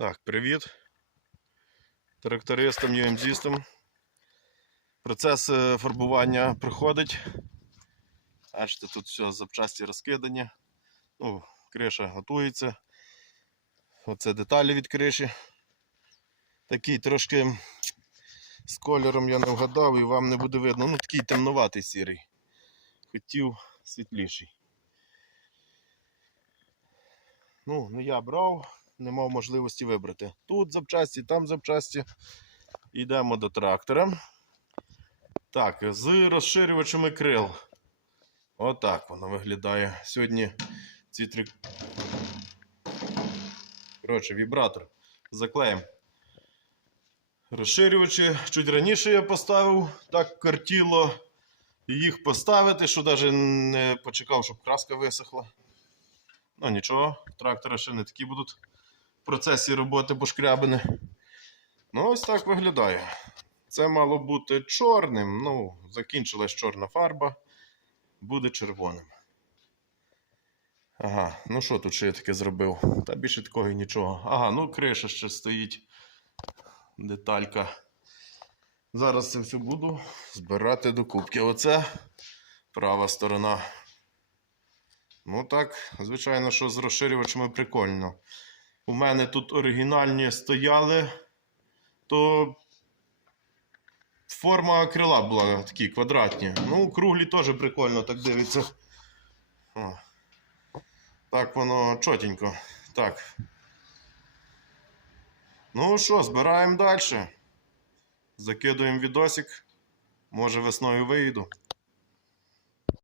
Так, привіт. Трактористам, UMZ-стам. Процес е, фарбування проходить. Бачите, тут все запчасті розкидані. Ну, криша готується. Оце деталі від криші. Такий трошки з кольором я не вгадав і вам не буде видно. Ну, такий темнуватий сірий. Хотів світліший. Ну, не я брав, не мав можливості вибрати. Тут запчасті, там запчасті. Йдемо до трактора. Так, з розширювачами крил. Отак воно виглядає. Сьогодні ці три. Коротше, вібратор. Заклеїмо. Розширювачі чуть раніше я поставив, так картіло їх поставити, що навіть не почекав, щоб краска висохла. Ну нічого, трактори ще не такі будуть процесі роботи пошкрябини. Ну, ось так виглядає. Це мало бути чорним. Ну, закінчилась чорна фарба, буде червоним. Ага, ну що тут ще я таке зробив? Та більше такого і нічого. Ага, ну криша ще стоїть. Деталька. Зараз це все буду збирати до кубки. Оце права сторона. Ну так, звичайно, що з розширювачами прикольно. У мене тут оригінальні стояли, то форма крила була такі квадратні. Ну, круглі теж прикольно, так дивиться. О. Так воно чотенько. Так. Ну що, збираємо далі. Закидуємо відосик. Може весною виїду.